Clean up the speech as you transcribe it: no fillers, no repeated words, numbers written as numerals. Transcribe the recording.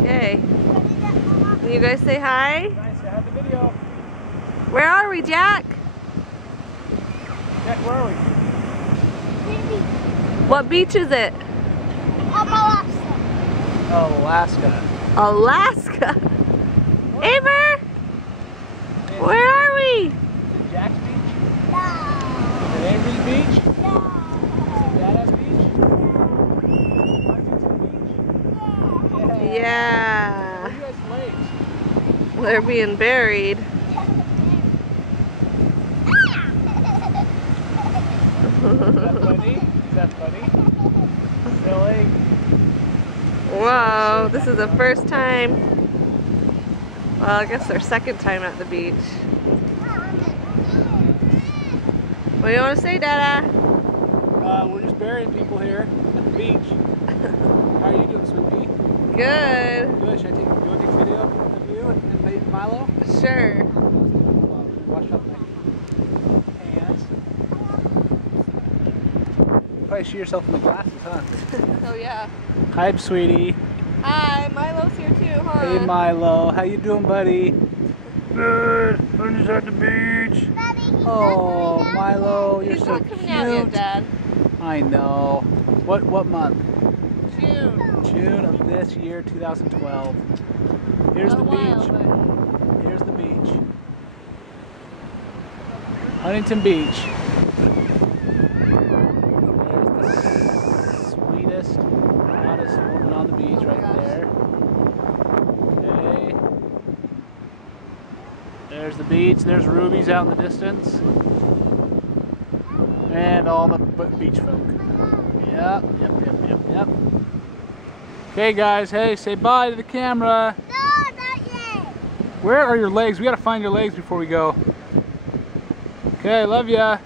Okay. Can you guys say hi? Nice to have the video. Where are we, Jack? Jack, where are we? What beach is it? Alaska. Alaska. Alaska. Aver! Where are we? Is it Jack's Beach? No. Is it Avery's Beach? No. Is it Dada's Beach? Huntington Beach? Yeah. Where are you guys' legs? They're being buried. Is that funny? Is that funny? Silly. Whoa, this is the first time. Well, I guess our second time at the beach. What do you want to say, Dada? We're just burying people here at the beach. How are you doing, sweetie? Good. Good. Should I take a video of you and maybe Milo? Sure. Wash up my hands. Probably see yourself in the glasses, huh? Oh yeah. Hi, sweetie. Hi, Milo's here too, huh? Hey, Milo. How you doing, buddy? Good. I'm just at the beach. Oh, Milo, you're He's so not coming out yet, cute. Dad. I know. What month? June. June of this year, 2012. Here's the beach. Here's the beach. Huntington Beach. There's the sweetest, hottest woman on the beach right there. Okay. There's the beach. There's Ruby's out in the distance. And all the beach folk. Yep. Okay, guys. Hey, say bye to the camera. No, not yet. Where are your legs? We gotta find your legs before we go. Okay, love ya.